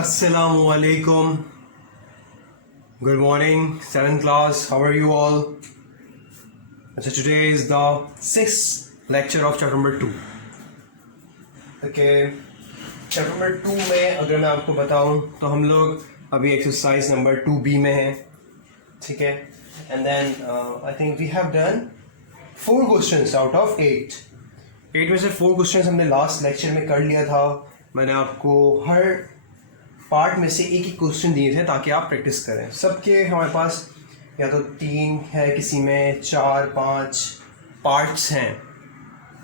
Assalamu alaikum. Good morning, 7th class. How are you all? So today is the 6th lecture of chapter number 2. Okay, chapter number 2 में अगर मैं आपको बताऊं तो हम लोग अभी एक्सरसाइज नंबर 2B में हैं, ठीक है? And then I think we have done 4 questions out of 8. 8 में से 4 questions हमने लास्ट लेक्चर में कर लिया था. मैंने आपको हर पार्ट में से एक ही क्वेश्चन दिए थे ताकि आप प्रैक्टिस करें. सबके हमारे पास या तो 3 है, किसी में 4-5 पार्ट्स हैं.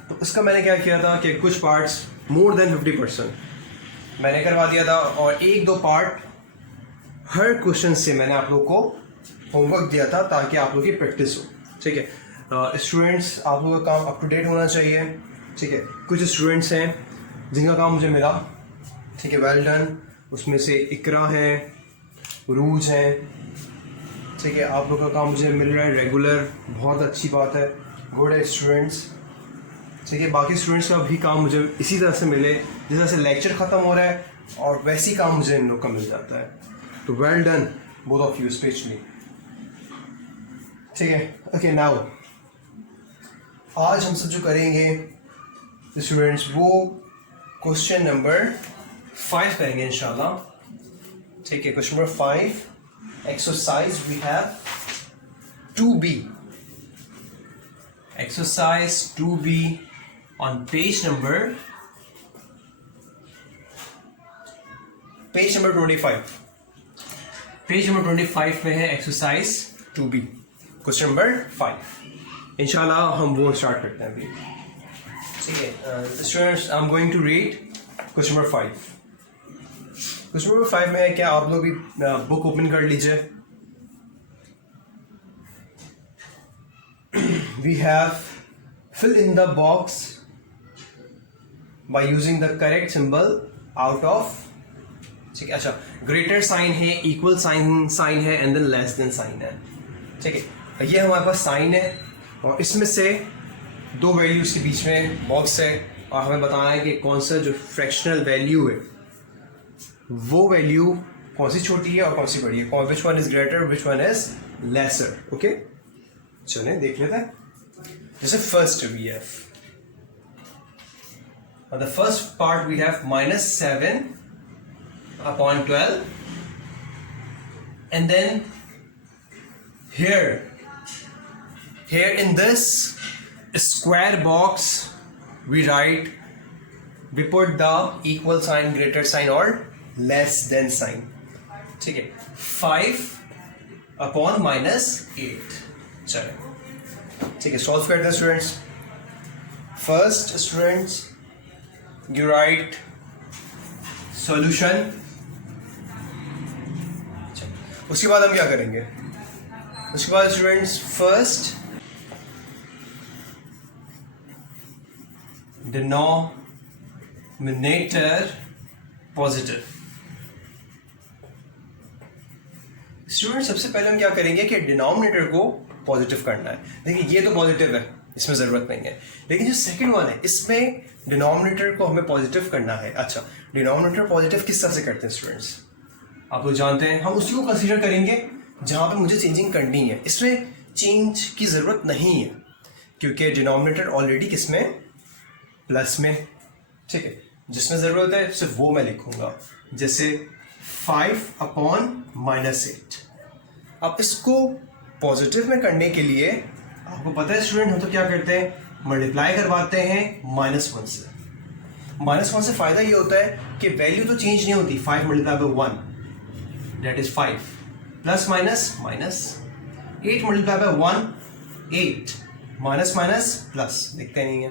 तो इसका मैंने क्या किया था कि कुछ पार्ट्स मोर देन 50% मैंने करवा दिया था और 1-2 पार्ट हर क्वेश्चन से मैंने आप लोग को होमवर्क दिया था ताकि आप लोग की प्रैक्टिस हो. ठीक है, स्टूडेंट्स आप लोगों का काम अप टू डेट होना चाहिए. ठीक है, कुछ स्टूडेंट्स हैं जिनका काम मुझे मिला, ठीक है, वेल डन. उसमें से इकरा है, रूज हैं, ठीक है. आप लोग का काम मुझे मिल रहा है रेगुलर, बहुत अच्छी बात है, गुड है स्टूडेंट्स. ठीक है, बाकी स्टूडेंट्स का भी काम मुझे इसी तरह से मिले जिस तरह से लेक्चर ख़त्म हो रहा है और वैसी काम मुझे इन लोग का मिल जाता है. तो well done both of you specially. ठीक है, ओके. नाउ आज हम सब जो करेंगे स्टूडेंट्स वो क्वेश्चन नंबर 5 करेंगे इंशाल्लाह. ठीक है, question number 5 exercise we have 2B. Exercise 2B on page number 25. Page number 25 में है एक्सरसाइज 2B क्वेश्चन नंबर 5. इंशाल्लाह हम वो स्टार्ट करते हैं अभी. ठीक है students, I am going to read question number 5. Question number 5 में है क्या, आप लोग भी बुक ओपन कर लीजिए. We have fill in the box by using the correct symbol out of. ठीक है, अच्छा, ग्रेटर साइन है, इक्वल साइन है and then less than sign है. ठीक है, ये हमारे पास साइन है और इसमें से 2 वैल्यूज के बीच में बॉक्स है और हमें बताना है कि कौन सा जो फ्रैक्शनल वैल्यू है वो वैल्यू कौन सी छोटी है और कौन सी बड़ी है, which one is greater which one is lesser. Okay, चलिए देख लेते हैं. जैसे first we have the first part we have -7 upon 12 and then here in this square box we put the equal sign, greater sign or less than sign. ठीक है, 5 upon -8. चलो ठीक है, सॉल्व करते हैं students. First students you write solution. उसके बाद हम क्या करेंगे, उसके बाद students first denominator positive. Student सबसे पहले हम क्या करेंगे कि डिनोमिनेटर को पॉजिटिव करना है. देखिए ये तो पॉजिटिव है, इसमें ज़रूरत नहीं है, लेकिन जो सेकंड वन है इसमें डिनोमिनेटर को हमें पॉजिटिव करना है. अच्छा, डिनोमिनेटर पॉजिटिव किस तरह से करते हैं स्टूडेंट्स, आप लोग जानते हैं. हम उसी को कंसीडर करेंगे जहाँ पे मुझे चेंजिंग करनी है. इसमें चेंज की ज़रूरत नहीं है क्योंकि डिनोमिनेटर ऑलरेडी किस में, प्लस में. ठीक है, जिसमें ज़रूरत है सिर्फ वो मैं लिखूँगा, जैसे 5 upon -8. अब इसको पॉजिटिव में करने के लिए आपको पता है स्टूडेंट, हम तो क्या करते हैं, मल्टीप्लाई करवाते हैं -1 से. -1 से फ़ायदा ये होता है कि वैल्यू तो चेंज नहीं होती. 5 multiply bye 1 that is 5, plus minus minus. 8 multiply bye 1 8, minus minus plus, दिखते नहीं है.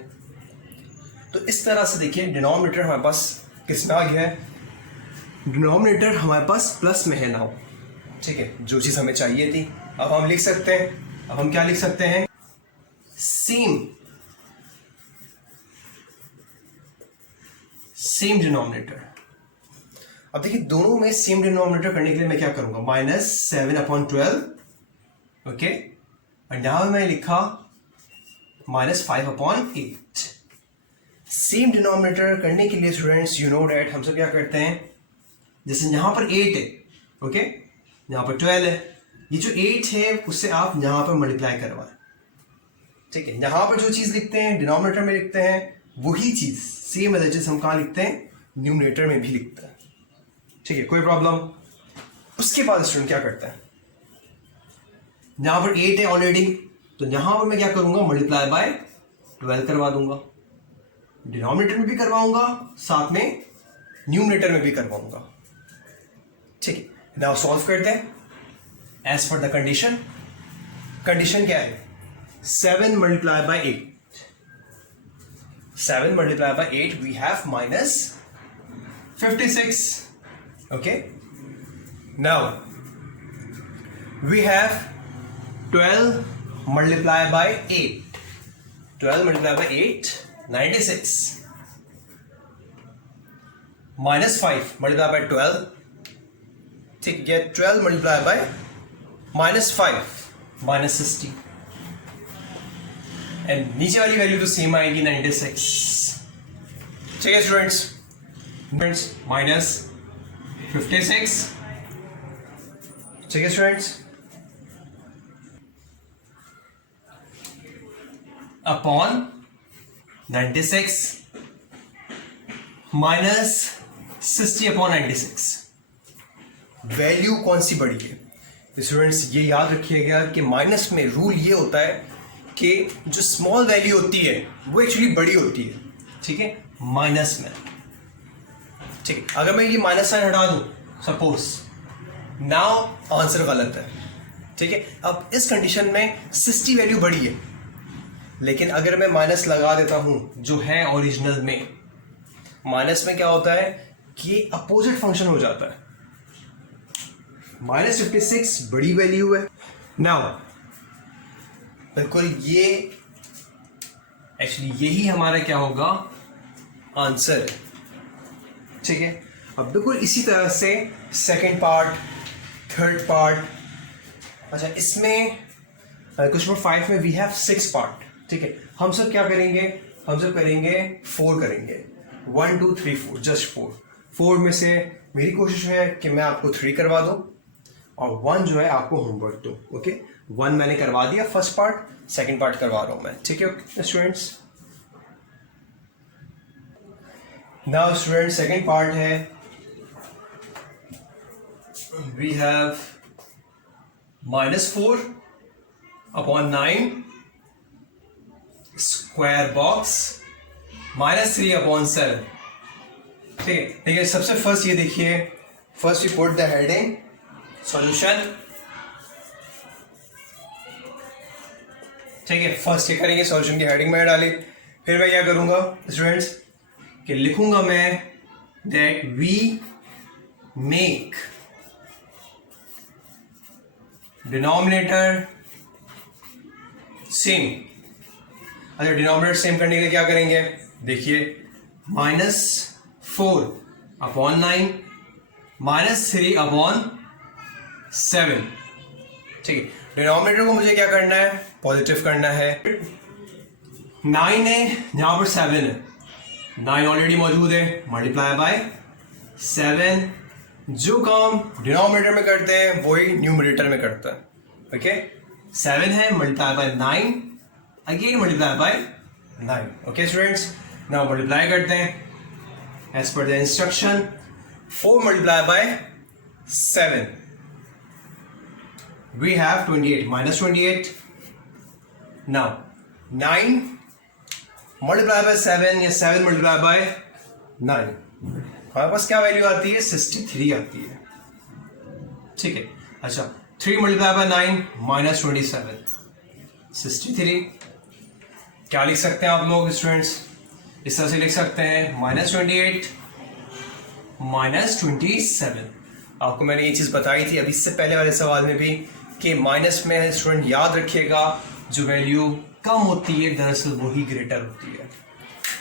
तो इस तरह से देखिए डिनोमिनेटर हमारे पास किस में आ गया है, डिनोमिनेटर हमारे पास प्लस में है नाउ. ठीक है, जो चीज़ हमें चाहिए थी. अब हम लिख सकते हैं, अब हम क्या लिख सकते हैं, सेम डिनोमिनेटर. अब देखिए दोनों में सेम डिनोमिनेटर करने के लिए मैं क्या करूंगा, -7 upon 12. ओके, और यहां मैं लिखा -5 upon 8. सेम डिनोमिनेटर करने के लिए स्टूडेंट्स यू नो डैट हम सब क्या करते हैं, जैसे यहाँ पर 8 है, ओके, यहाँ पर 12 है, ये जो 8 है उससे आप यहाँ पर मल्टीप्लाई करवाएं, ठीक है। यहाँ पर जो चीज़ लिखते हैं डिनोमिनेटर में लिखते हैं वही चीज़ सेम एज हम कहाँ लिखते हैं, न्यूमरेटर में भी लिखते हैं, ठीक है, कोई प्रॉब्लम। उसके बाद स्टूडेंट क्या करता है, यहाँ पर 8 है ऑलरेडी, तो यहाँ पर मैं क्या करूँगा, मल्टीप्लाई बाय 12 करवा दूंगा, डिनोमिनेटर में भी करवाऊंगा, साथ में न्यूमरेटर में भी करवाऊंगा, ठीक है। नाउ सॉल्व करते हैं as per the condition. Condition क्या है, 7 multiply by 8, 7 multiply by 8 we have minus 56, okay. Now we have 12 multiply by 8, 12 multiply by 8 96, minus 5 multiply by 12, ठीक है, 12 multiply by minus 5 minus 60, and नीचे वाली वैल्यू तो same आएगी 96, ठीक है स्टूडेंट्स, माइनस 56, ठीक है students, upon 96 minus 60 upon 96। Value कौन सी बड़ी है स्टूडेंट्स, ये याद रखिएगा कि माइनस में रूल ये होता है कि जो स्मॉल वैल्यू होती है वो एक्चुअली बड़ी होती है, ठीक है, माइनस में, ठीक है। अगर मैं ये माइनस साइन हटा दूं सपोज, नाउ आंसर गलत है, ठीक है। अब इस कंडीशन में 60 वैल्यू बड़ी है, लेकिन अगर मैं माइनस लगा देता हूं जो है ओरिजिनल में, माइनस में क्या होता है कि अपोजिट फंक्शन हो जाता है, माइनस 56 बड़ी वैल्यू है। नाउ बिल्कुल ये एक्चुअली यही हमारा क्या होगा, आंसर है, ठीक है। अब बिल्कुल इसी तरह से सेकंड पार्ट, थर्ड पार्ट, अच्छा इसमें क्वेश्चन नंबर 5 में वी हैव 6 पार्ट, ठीक है। हम सब क्या करेंगे, हम सब करेंगे 4 करेंगे, 1 2 3 4, जस्ट 4 में से मेरी कोशिश है कि मैं आपको 3 करवा दूं और 1 जो है आपको होमवर्क दो, ओके। 1 मैंने करवा दिया फर्स्ट पार्ट, सेकंड पार्ट करवा रहा हूं मैं, ठीक है students. Now student second part है, we have -4 upon 9 square box -3 upon 7, ठीक है। देखिए सबसे फर्स्ट ये देखिए, first we put the heading solution, ठीक है। फर्स्ट ये करेंगे सॉल्यूशन की हेडिंग में डाली, फिर मैं क्या करूंगा स्टूडेंट्स कि लिखूंगा मैं that we make denominator same. अच्छा डिनोमिनेटर सेम करने के लिए क्या करेंगे, देखिए -4 अपॉन 9 -3 अपॉन 7, ठीक है। डिनोमिनेटर को मुझे क्या करना है, पॉजिटिव करना है। 9 है, यहां पर 7 है, 9 ऑलरेडी मौजूद है, मल्टीप्लाई बाय 7, जो काम डिनोमिनेटर में करते हैं वही न्यूमरेटर में करता है, ओके। 7 है, multiply by 9, again multiply by 9, okay students. Now multiply करते हैं as per the instruction, 4 multiply by 7 we have 28 -28. now 9 multiply by 7 या 7 multiply by 9, हमारे पास क्या वैल्यू आती है, 63 आती है, ठीक है। अच्छा 3 multiply by 9 -27, 63। क्या लिख सकते हैं आप लोग स्टूडेंट्स, इस तरह से लिख सकते हैं -28 -27। आपको मैंने ये चीज़ बताई थी अभी इससे पहले वाले सवाल में भी कि माइनस में स्टूडेंट याद रखिएगा जो वैल्यू कम होती है दरअसल वही ग्रेटर होती है,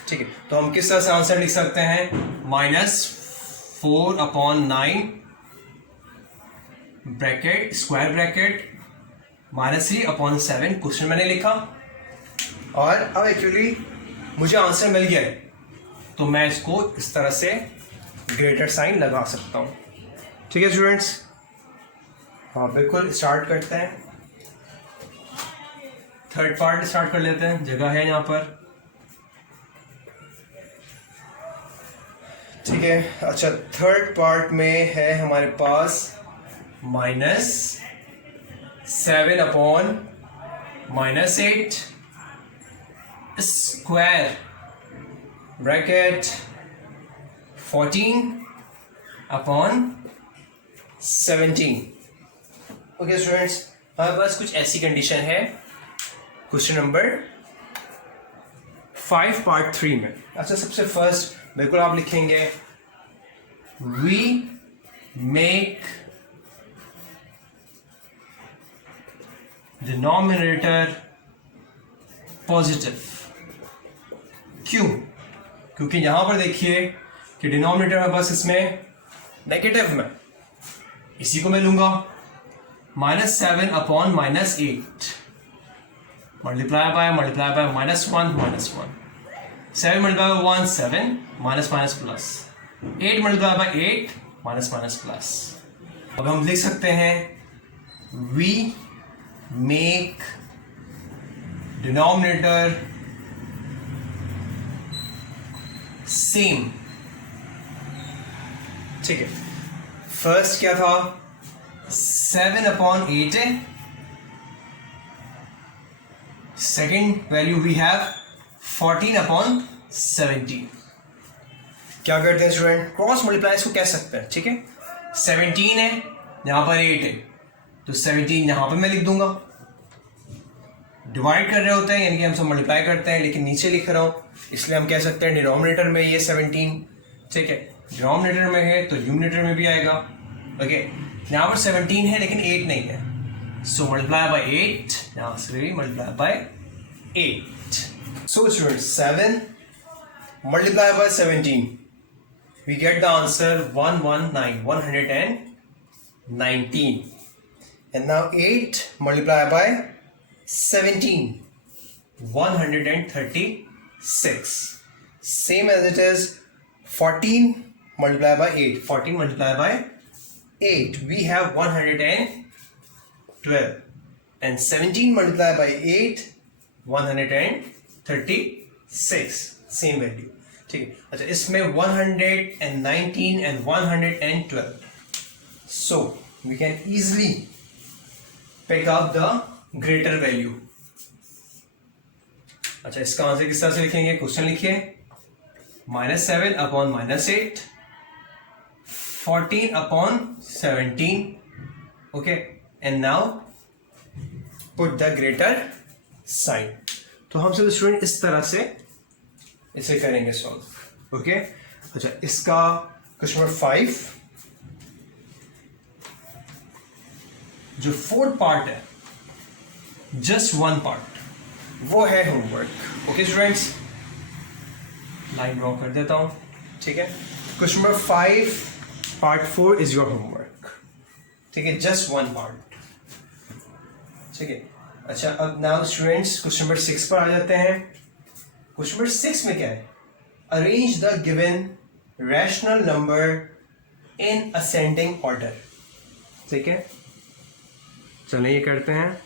ठीक है। तो हम किस तरह से आंसर लिख सकते हैं, -4 upon 9 bracket square bracket -3 upon 7, question मैंने लिखा और अब एक्चुअली मुझे आंसर मिल गया है तो मैं इसको इस तरह से ग्रेटर साइन लगा सकता हूं, ठीक है स्टूडेंट्स, हाँ बिल्कुल स्टार्ट करते हैं। थर्ड पार्ट स्टार्ट कर लेते हैं, जगह है यहाँ पर। ठीक है, अच्छा थर्ड पार्ट में है हमारे पास -7 upon -8 square bracket 14 upon 17। Okay students, हमारे पास कुछ ऐसी कंडीशन है क्वेश्चन नंबर 5 पार्ट 3 में। अच्छा सबसे फर्स्ट बिल्कुल आप लिखेंगे वी मेक डिनोमिनेटर पॉजिटिव। क्यों? क्योंकि यहां पर देखिए कि डिनोमिनेटर में बस इसमें नेगेटिव में, इसी को मैं लूंगा -7 upon -8 multiply bye -1 -1 7 multiply bye 1 7 minus plus 8 multiply by 8 minus plus. अब हम लिख सकते हैं वी मेक डिनोमिनेटर सेम। ठीक है, फर्स्ट क्या था 7 अपॉन 8 है, second value we have 14 upon 17। क्या करते हैं स्टूडेंट, क्रॉस मल्टीप्लाई इसको कह सकते हैं। ठीक है, 17 है यहां पर 8 है तो 17 यहां पर मैं लिख दूंगा। डिवाइड कर रहे होते हैं यानी कि हम सब मल्टीप्लाई करते हैं, लेकिन नीचे लिख रहा हूं इसलिए हम कह सकते हैं डिनोमिनेटर में ये 17। ठीक है, डिनोमिनेटर में है तो न्यूमरेटर में भी आएगा। ओके, यहां पर 17 है लेकिन 8 नहीं है, सो मल्टीप्लाई बाय 8, यहां से भी multiply by 8। So student 7 multiply bye 17 we get the answer 119 and now 8 multiplied by 17 136, same as it is 14 multiplied by 8 we have 112 and 17 multiplied by 8 136, same value। ठीक है, अच्छा इसमें 119 and 112, so we can easily pick up the greater value। अच्छा इसका answer किस तरह से लिखेंगे, क्वेश्चन लिखिए -7 upon -8 14 upon 17। Okay, and now put the greater sign. तो हम सब स्टूडेंट इस तरह से इसे करेंगे सॉल्व। ओके, अच्छा इसका क्वेश्चन नंबर 5 जो फोर्थ पार्ट है, जस्ट वन पार्ट, वो है homework. Okay students, line draw कर देता हूं। ठीक है, question number 5 part 4 is your homework. ठीक है, जस्ट वन पार्ट। ठीक है, अच्छा अब नाउ स्टूडेंट्स क्वेश्चन नंबर 6 पर आ जाते हैं। क्वेश्चन नंबर 6 में क्या है, arrange the given rational number in ascending order. ठीक है, चलिए ये करते हैं।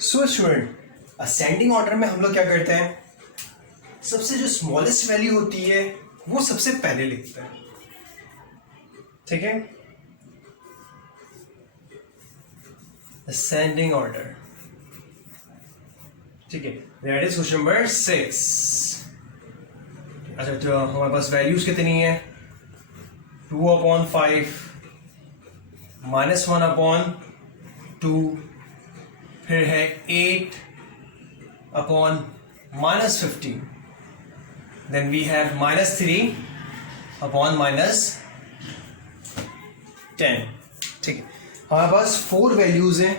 सो स्टूडेंट असेंडिंग ऑर्डर में हम लोग क्या करते हैं, सबसे जो स्मॉलेस्ट वैल्यू होती है वो सबसे पहले लिखते हैं। ठीक है, असेंडिंग ऑर्डर। ठीक है, दैट इज क्वेश्चन नंबर 6। अच्छा तो हमारे पास वैल्यूज कितनी है, 2 अपॉन 5 -1 अपॉन 2, फिर है 8 upon -15, then we have -3 upon -10। ठीक है, हमारे पास 4 वैल्यूज हैं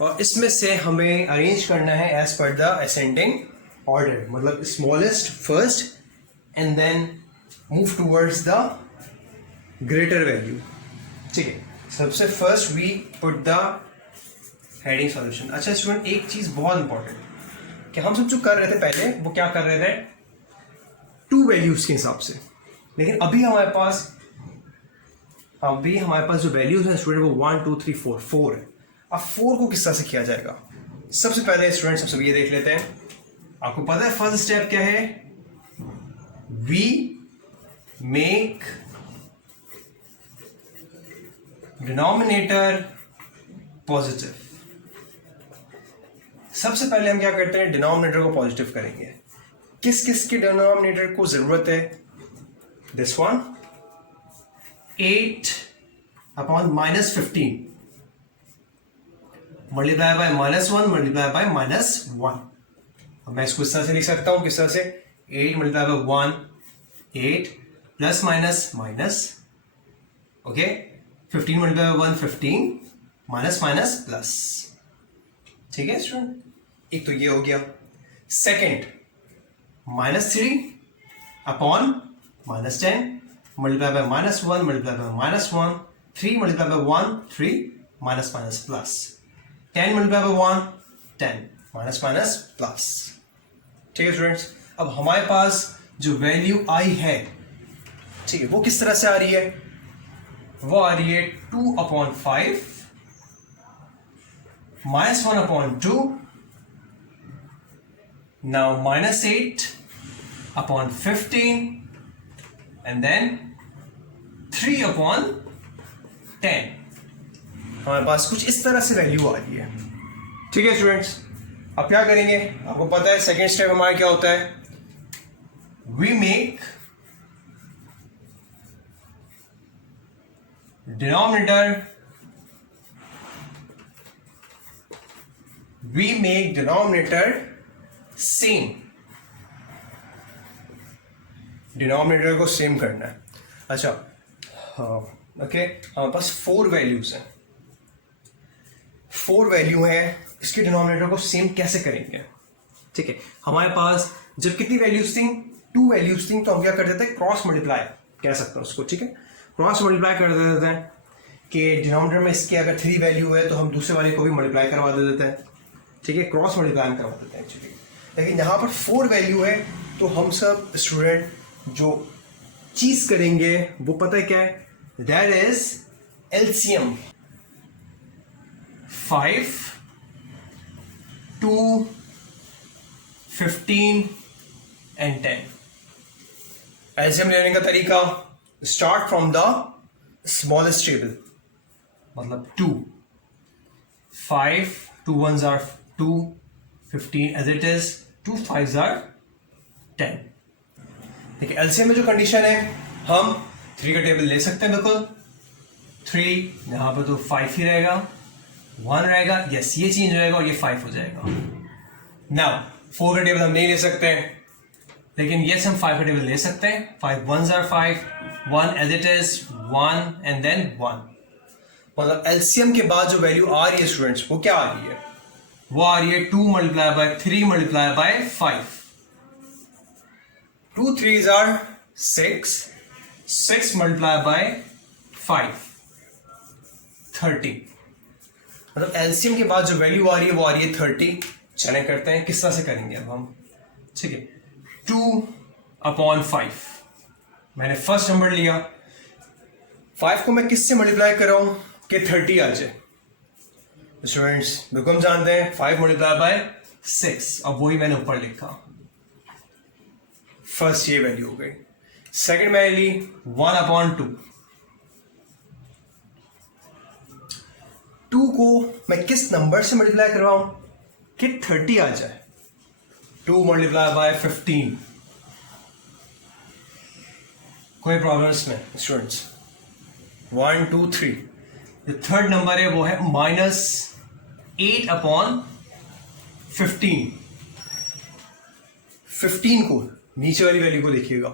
और इसमें से हमें अरेंज करना है as per the ascending order, मतलब smallest first and then move towards the greater value. ठीक है, सबसे first we put the heading solution. अच्छा स्टूडेंट एक चीज बहुत इंपॉर्टेंट कि हम सब जो कर रहे थे पहले वो क्या कर रहे थे 2 वैल्यूज के हिसाब से, लेकिन अभी हमारे पास अभी हमारे पास जो वैल्यूज है स्टूडेंट वो 1 2 3 4 4 है। अब 4 को किस तरह से किया जाएगा? सबसे पहले स्टूडेंट सबसे ये देख लेते हैं। आपको पता है फर्स्ट स्टेप क्या है? We make denominator positive. सबसे पहले हम क्या करते हैं? डिनोमिनेटर को पॉजिटिव करेंगे। किस किस के डिनोमिनेटर को जरूरत है? This one 8 upon -15 multiply bye -1 multiply bye -1। अब मैं इसको इस तरह से लिख सकता हूं, किस तरह से? 8 multiply bye 1 8 plus minus minus, okay. 15 multiply bye 1 15 minus minus plus. ठीक है स्टूडेंट, एक तो ये हो गया। Second -3 upon -10 multiply bye -1 multiply bye -1 3 multiply bye 1 3 minus minus plus 10 multiply bye 1 10 minus minus plus. ठीक है स्टूडेंट्स, अब हमारे पास जो वैल्यू आई है, ठीक है, वो किस तरह से आ रही है? वो आ रही है 2/5 -1/2 now -8/15 and then 3/10। हमारे पास कुछ इस तरह से वैल्यू आ रही है। ठीक है स्टूडेंट्स, अब क्या करेंगे? आपको पता है सेकेंड स्टेप हमारा क्या होता है? We make denominator same. Denominator को सेम करना है। अच्छा, ओके, हमारे पास 4 वैल्यूज हैं। 4 वैल्यू है, इसके डिनोमिनेटर को सेम कैसे करेंगे? ठीक है, हमारे पास जब कितनी वैल्यूज थी? 2 वैल्यूज थी, तो हम क्या कर देते हैं? क्रॉस मल्टीप्लाई कह सकते हैं उसको। ठीक है, क्रॉस मल्टीप्लाई कर देते हैं कि डिनोमिनेटर में इसके अगर 3 वैल्यू है तो हम दूसरे वाले को भी मल्टीप्लाई करवा देते हैं। ठीक है, क्रॉस मल्टीप्लाई हम करवा देते हैं एक्चुअली। लेकिन यहाँ पर 4 वैल्यू है, तो हम सब स्टूडेंट जो चीज करेंगे वो पता है क्या है? That is LCM. 5 2 15 and 10। LCM लेने का तरीका, start from the smallest table, मतलब 2 5 2 1s are 2 15 as it is 2 5s are 10। देखिए एलसीएम में जो कंडीशन है, हम 3 का टेबल ले सकते हैं बिल्कुल। 3 यहां पर तो 5 ही रहेगा, 1 रहेगा, यस ये चेंज हो जाएगा और ये 5 हो जाएगा। नाउ 4 का टेबल हम नहीं ले सकते हैं, लेकिन यस हम 5 का टेबल ले सकते हैं। 5 1s are 5 1 as it is 1 and then 1। मतलब एलसीएम के बाद जो वैल्यू आ रही है स्टूडेंट्स, वो क्या आ रही है? वो आ रही है 2 multiply by 3 multiply bye 5। 2 3s are 6 6 multiply by 5 30। मतलब एलसीएम के बाद जो वैल्यू आ रही है वो आ रही है 30। चले करते हैं, किस तरह से करेंगे अब हम? ठीक है, 2/5 मैंने फर्स्ट नंबर लिया। 5 को मैं किससे मल्टीप्लाई कर रहा हूं कि 30 आ जाए? स्टूडेंट्स बिल्कुल जानते हैं 5 मल्टीप्लाई बाय 6, अब वही मैंने ऊपर लिखा। फर्स्ट ये वैल्यू हो गई। सेकंड मैंने ली 1/2। 2 को मैं किस नंबर से मल्टीप्लाई करवाऊं कि 30 आ जाए? 2 मल्टीप्लाई बाय 15। कोई प्रॉब्लम इसमें स्टूडेंट्स? 1 2 3। जो थर्ड नंबर है वो है -8/15। 15 को, नीचे वाली वैल्यू को देखिएगा,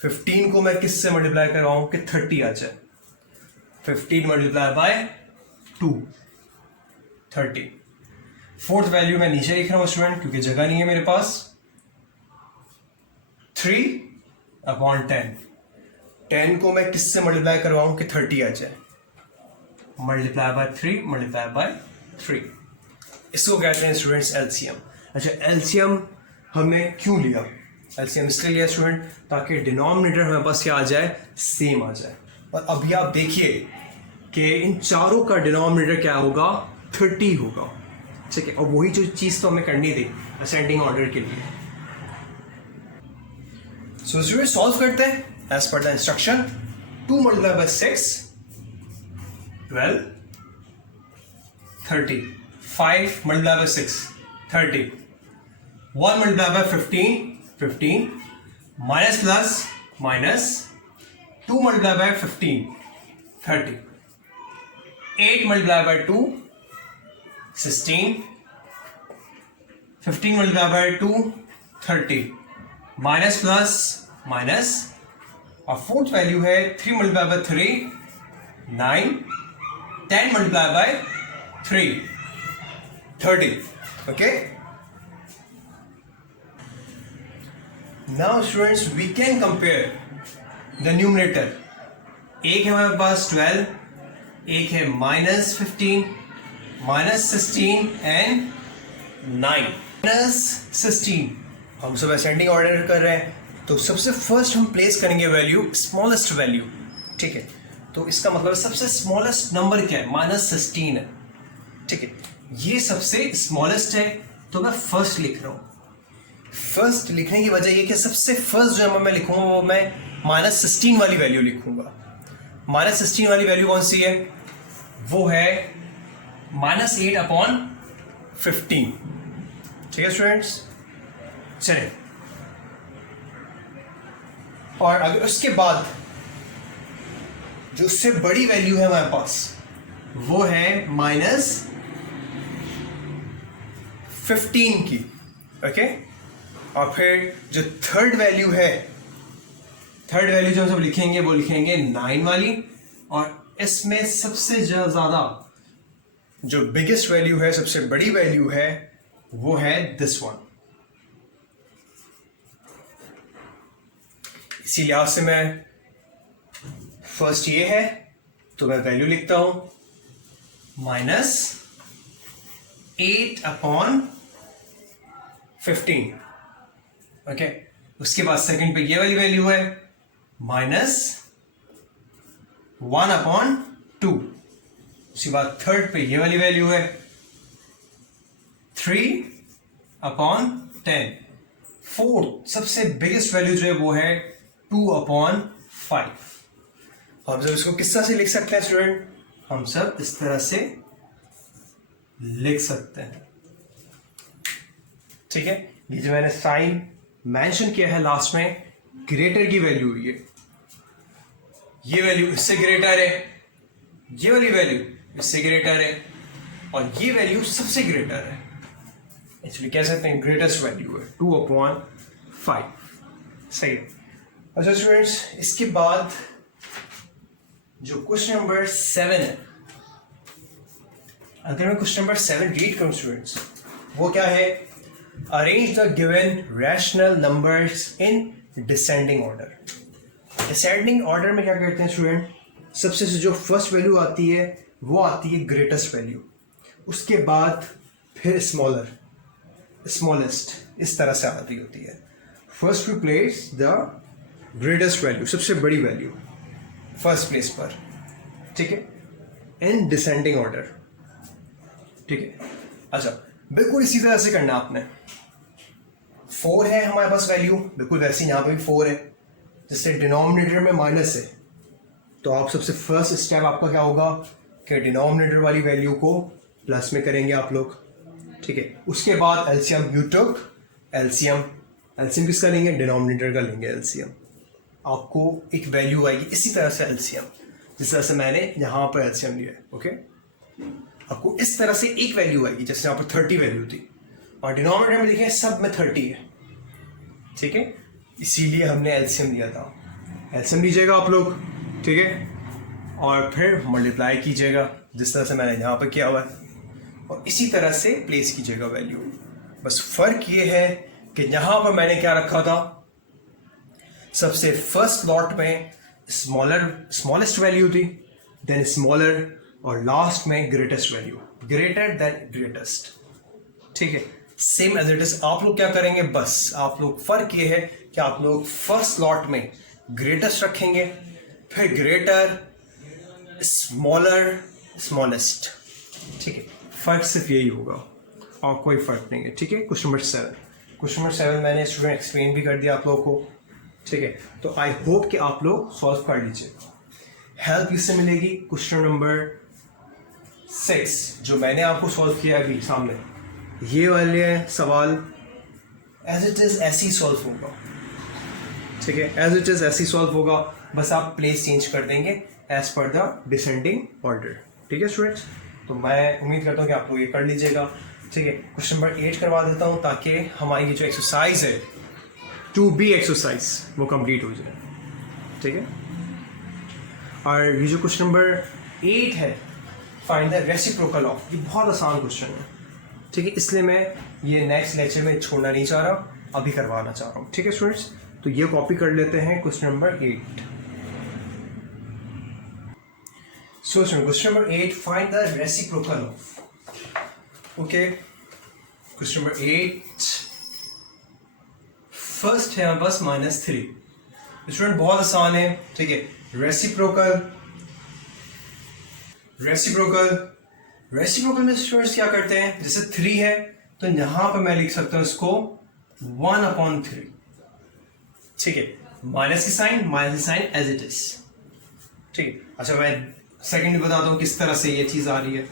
15 को मैं किससे मल्टीप्लाई करवाऊं कि 30 आ जाए? 15 मल्टीप्लाई बाय 2 30। फोर्थ वैल्यू मैं नीचे लिख रहा हूं स्टूडेंट, क्योंकि जगह नहीं है मेरे पास। 3/10। 10 को मैं किससे मल्टीप्लाई करवाऊं कि 30 आ जाए? Multiply by 3 multiply by 3। इसको कहते हैं स्टूडेंट्स एलसीएम। अच्छा, एलसीएम हमने क्यों लिया? एलसीएम इसलिए लिया स्टूडेंट ताकि डिनोमिनेटर हमारे पास क्या आ जाए? सेम आ जाए। और अभी आप देखिए कि इन चारों का डिनोमिनेटर क्या होगा, 30 होगा, ठीक है। और वही जो चीज़ तो हमें करनी थी असेंडिंग ऑर्डर के लिए। सो इसमें सॉल्व करते हैं as per the instruction. 2 multiply by 6 12 30, 5 multiply by 6 30, 1 multiply by 15 15, minus plus minus, 2 multiply by 15 30, 8 multiply by 2 16, 15 multiply by 2 30, minus plus minus, और फोर्थ वैल्यू है 3 multiply by 3 9, 10 multiply by 3 30, okay. Now students we can compare the numerator. एक है हमारे पास 12, एक है minus 15, minus 16 and 9। Minus 16 हम सब ascending order कर रहे हैं, तो सबसे फर्स्ट हम प्लेस करेंगे वैल्यू स्मॉलेस्ट वैल्यू, ठीक है। तो इसका मतलब सबसे स्मॉलेस्ट नंबर क्या है, माइनस 16 है, ठीक है। ये सबसे स्मॉलेस्ट है, तो मैं फर्स्ट लिख रहा हूं। फर्स्ट लिखने की वजह ये कि सबसे फर्स्ट जो मैं लिखूंगा वो मैं माइनस 16 वाली वैल्यू लिखूंगा। माइनस 16 वाली वैल्यू कौन सी है, वो है माइनस 8 अपॉन 15, ठीक है स्टूडेंट्स। चलिए, और अगर उसके बाद जो उससे बड़ी वैल्यू है हमारे पास वो है माइनस 15 की, ओके। और फिर जो थर्ड वैल्यू है, थर्ड वैल्यू जो हम सब लिखेंगे वो लिखेंगे 9 वाली, और इसमें सबसे ज्यादा जो बिगेस्ट वैल्यू है, सबसे बड़ी वैल्यू है, वो है दिस वन। इसी लिहाज से मैं फर्स्ट ये है तो मैं वैल्यू लिखता हूं माइनस 8 अपॉन 15, ओके। उसके बाद सेकंड पे ये वाली वैल्यू है माइनस 1 अपॉन 2। उसके बाद थर्ड पे ये वाली वैल्यू है 3 अपॉन 10। फोर्थ सबसे बिगेस्ट वैल्यू जो है वो है 2 अपॉन 5। हम सब इसको किस तरह से लिख सकते हैं स्टूडेंट, हम सब इस तरह से लिख सकते हैं, ठीक है। ये जो मैंने साइन मेंशन किया है लास्ट में, ग्रेटर की वैल्यू ये वैल्यू इससे ग्रेटर है, ये वाली वैल्यू इससे ग्रेटर है, और ये वैल्यू सबसे ग्रेटर है। एक्चुअली कह सकते हैं ग्रेटेस्ट वैल्यू है 2 अपॉन 5, सही है। अच्छा स्टूडेंट्स, इसके बाद जो क्वेश्चन नंबर 7 है, अगर मैं क्वेश्चन नंबर 7 रीड करूं स्टूडेंट्स, वो क्या है, arrange the given rational numbers in descending order. Descending order में क्या करते हैं स्टूडेंट, सबसे जो फर्स्ट वैल्यू आती है वो आती है ग्रेटेस्ट वैल्यू, उसके बाद फिर स्मॉलेस्ट, इस तरह से आती होती है। First we place the greatest value, सबसे बड़ी वैल्यू फर्स्ट प्लेस पर, ठीक है, इन डिसेंडिंग ऑर्डर, ठीक है। अच्छा, बिल्कुल इसी तरह से करना आपने। 4 है हमारे पास वैल्यू, बिल्कुल वैसे यहाँ पे भी 4 है, जिससे डिनोमिनेटर में माइनस है, तो आप सबसे फर्स्ट स्टेप आपका क्या होगा कि डिनोमिनेटर वाली वैल्यू को प्लस में करेंगे आप लोग, ठीक है। उसके बाद एलसीएम, यू टुक एलसीएम किसका लेंगे, डिनोमिनेटर का लेंगे एलसीएम। आपको एक वैल्यू आएगी इसी तरह से एलसीएम, जिस तरह से मैंने यहाँ पर एलसीएम लिया है, ओके। आपको इस तरह से एक वैल्यू आएगी, जैसे यहाँ पर 30 वैल्यू थी, और डिनोमिनेटर में लिखे सब में 30 है, ठीक है। इसीलिए हमने एलसीएम लिया था। एलसीएम लीजिएगा आप लोग, ठीक है, और फिर मल्टीप्लाई कीजिएगा जिस तरह से मैंने यहाँ पर किया हुआ है, और इसी तरह से प्लेस कीजिएगा वैल्यू। बस फर्क ये है कि यहाँ पर मैंने क्या रखा था, सबसे फर्स्ट लॉट में स्मॉलेस्ट वैल्यू थी, देन स्मॉलर, और लास्ट में greatest value, greater than greatest, ठीक है। सेम एज इट इज आप लोग क्या करेंगे, बस आप लोग फर्क ये है कि आप लोग फर्स्ट लॉट में ग्रेटेस्ट रखेंगे, फिर ग्रेटर, स्मॉलर, स्मॉलेस्ट। ठीक है, फर्क सिर्फ यही होगा और कोई फर्क नहीं है। ठीक है, क्वेश्चन नंबर 7। क्वेश्चन नंबर 7 मैंने स्टूडेंट एक्सप्लेन भी कर दिया आप लोगों को। ठीक है, तो आई होप कि आप लोग सॉल्व कर लीजिएगा। हेल्प इससे मिलेगी। क्वेश्चन नंबर 6 जो मैंने आपको सॉल्व किया अभी सामने, ये वाले सवाल एज इट इज़ ऐसे ही सॉल्व होगा। ठीक है, एज इट इज़ ऐसे ही सॉल्व होगा, बस आप प्लेस चेंज कर देंगे as per the descending order. ठीक है स्टूडेंट्स, तो मैं उम्मीद करता हूँ कि आप लोग ये कर लीजिएगा। ठीक है, क्वेश्चन नंबर 8 करवा देता हूँ ताकि हमारी ये जो एक्सरसाइज है 2B एक्सरसाइज वो कंप्लीट हो जाए। ठीक है, और ये जो क्वेश्चन नंबर 8 है, फाइंड द रेसिप्रोकल ऑफ, ये बहुत आसान क्वेश्चन है। ठीक है, इसलिए मैं ये नेक्स्ट लेक्चर में छोड़ना नहीं चाह रहा, अभी करवाना चाह रहा हूँ। ठीक है स्टूडेंट्स, तो ये कॉपी कर लेते हैं question number 8। So question number 8, find the reciprocal of. Okay, question number 8, first है हमारे पास -3। स्टूडेंट बहुत आसान है। ठीक है, रेसिप्रोकल में स्टूडेंट्स क्या करते हैं, जैसे 3 है तो यहां पर मैं लिख सकता हूं इसको 1/3। ठीक है, माइनस की साइन एज इट इज। ठीक है, अच्छा मैं सेकंड बताता हूं किस तरह से ये चीज आ रही है।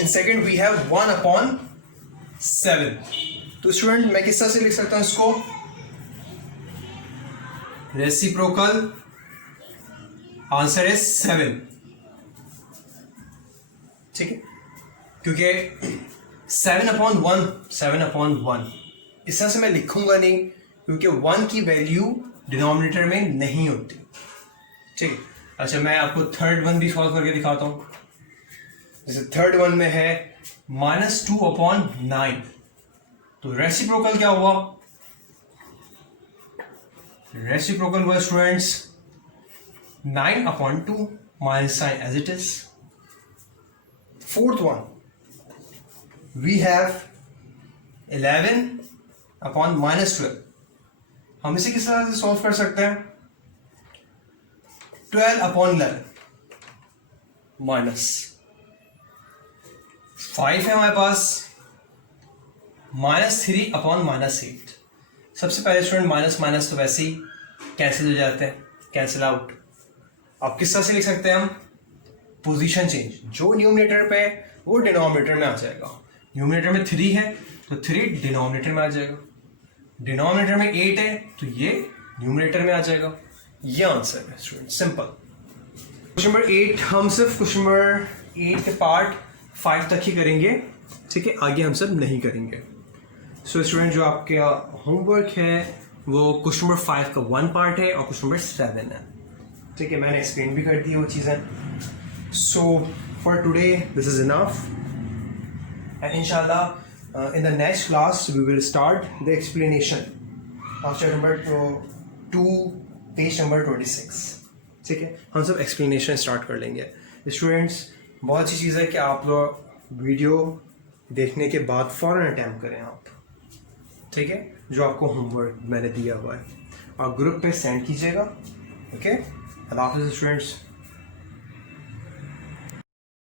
In second we have 1/7। तो स्टूडेंट मैं किस तरह से लिख सकता हूं इसको, रेसिप्रोकल आंसर इज 7। ठीक है, क्योंकि 7/1 इस तरह से मैं लिखूंगा नहीं, क्योंकि 1 की वैल्यू डिनोमिनेटर में नहीं होती। ठीक है, अच्छा मैं आपको थर्ड वन भी सॉल्व करके दिखाता हूं। जैसे थर्ड वन में है -2/9, तो रेसिप्रोकल क्या हुआ, रेसिप्रोकल हुआ students 9/2 minus sign as it is. Fourth one we have 11/-12। हम इसे किस तरह से सॉल्व कर सकते हैं, 12/11 माइनस 5 है हमारे पास, -3/-8। सबसे पहले स्टूडेंट माइनस तो वैसे ही कैंसिल हो जाते हैं, कैंसिल आउट। अब किस तरह से लिख सकते हैं हम, पोजीशन चेंज, जो न्यूमरेटर पे वो डिनोमिनेटर में आ जाएगा। न्यूमरेटर में 3 है तो 3 डिनोमिनेटर में आ जाएगा, डिनोमिनेटर में 8 है तो ये न्यूमरेटर में आ जाएगा। ये आंसर है स्टूडेंट, सिंपल। क्वेश्चन नंबर 8 हम सिर्फ क्वेश्चन नंबर 8 के पार्ट 5 तक ही करेंगे। ठीक है, आगे हम सब नहीं करेंगे। सो स्टूडेंट जो आपके होमवर्क है वो क्वेश्चन नंबर 5 का 1 पार्ट है और क्वेश्चन नंबर 7 है। ठीक है, मैंने एक्सप्लेन भी कर दी वो चीज़ें। So for today this is enough, and इंशाल्लाह in the next class we will start the explanation of chapter number 2 page number 26। ठीक है, हम सब एक्सप्लेनेशन स्टार्ट कर लेंगे। स्टूडेंट्स बहुत अच्छी चीज़ है कि आप लोग वीडियो देखने के बाद फ़ौरन अटैम्प्ट करें आप। ठीक है, जो आपको होमवर्क मैंने दिया हुआ है, और ग्रुप पे सेंड कीजिएगा। ओके, अल्लाह हाफ़िज़ स्टूडेंट्स।